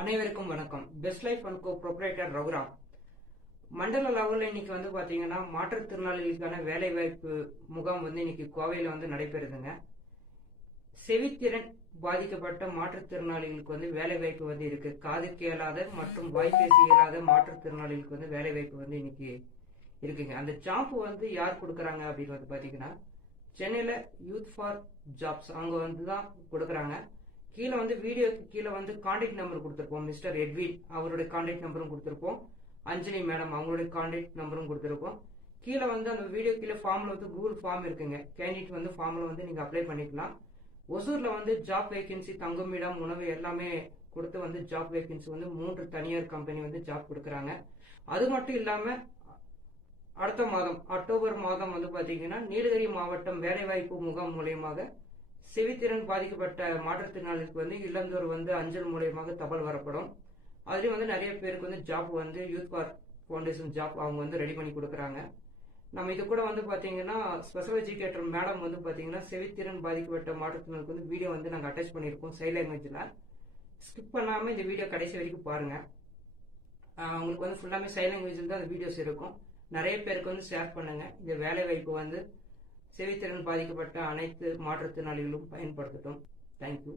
அனைவருக்கும் வணக்கம். Best life and co proprietor Raghuram. மண்டல லெவலில் இன்னைக்கு வந்து பாத்தீங்கன்னா மாற்றுத்திறனாளிகளுக்கான வேலைவாய்ப்பு முகாம் வந்து இன்னைக்கு கோவையில் வந்து நடைபெறுதுங்க. செவித்திறன் பாதிக்கப்பட்ட மாற்றுத்திறனாளிகளுக்கு வந்து வேலைவாய்ப்பு வந்து இருக்கு. காது கேளாத மற்றும் வாய்ப்பேசி இயலாத மாற்றுத்திறனாளிகளுக்கு வந்து வேலைவாய்ப்பு வந்து இன்னைக்கு இருக்குங்க. அந்த ஜாப் வந்து யார் கொடுக்குறாங்க அப்படின்னு வந்து பாத்தீங்கன்னா சென்னையில யூத் ஃபார் ஜாப்ஸ் அவங்க வந்து தான் கொடுக்குறாங்க. கீழே வந்து வீடியோக்கு கீழே வந்து கான்டாக்ட் நம்பர் கொடுத்துருப்போம். மிஸ்டர் எட்வின் அவருடைய கான்டாக்ட் நம்பரும் கொடுத்துருப்போம். அஞ்சலி மேடம் அவங்களுடைய கான்டாக்ட் நம்பரும் கொடுத்துருப்போம். கீழே வந்து அந்த வீடியோ கீழே ஃபார்ம்ல வந்து கூகுள் ஃபார்ம் இருக்குங்க. கேண்டிடேட் வந்து ஃபார்ம்ல வந்து நீங்க அப்ளை பண்ணிக்கலாம். ஒசூர்ல வந்து ஜாப் வேகன்சி, தங்குமிடம், உணவு எல்லாமே கொடுத்து வந்து ஜாப் வேகன்சி வந்து 3 தனியார் கம்பெனி வந்து ஜாப் கொடுக்குறாங்க. அது மட்டும் இல்லாம அடுத்த மாதம் அக்டோபர் மாதம் வந்து பாத்தீங்கன்னா நீலகிரி மாவட்டம் வேலைவாய்ப்பு முகாம் மூலியமாக செவித்திறன் பாதிக்கப்பட்ட மாற்றுத்திறனாளிகளுக்கு வந்து இல்லந்தோறும் வந்து அஞ்சல் மூலியமாக தபால் வரப்படும். அதுலயும் வந்து நிறைய பேருக்கு வந்து ஜாப் வந்து யூத் ஃபார் ஃபவுண்டேஷன் ஜாப் அவங்க வந்து ரெடி பண்ணி கொடுக்குறாங்க. நம்ம இது கூட வந்து பாத்தீங்கன்னா ஸ்பெஷல் எஜுகேட்டர் மேடம் வந்து பாத்தீங்கன்னா செவித்திறன் பாதிக்கப்பட்ட மாற்றுத்திறனாளிக்கு வந்து வீடியோ வந்து நாங்கள் அட்டாச் பண்ணியிருக்கோம் சைட் லாங்குவேஜ்ல. ஸ்கிப் பண்ணாம இந்த வீடியோ கடைசி வரைக்கும் பாருங்க. உங்களுக்கு வந்து ஃபுல்லாமே சைட் லாங்குவேஜில் தான் அந்த வீடியோஸ் இருக்கும். நிறைய பேருக்கு வந்து ஷேர் பண்ணுங்க. இந்த வேலை வாய்ப்பு வந்து செவித்திறன் பாதிக்கப்பட்ட அனைத்து மாற்றுத்திறனாளிகளும் பயன்படுத்தட்டும். தேங்க்யூ.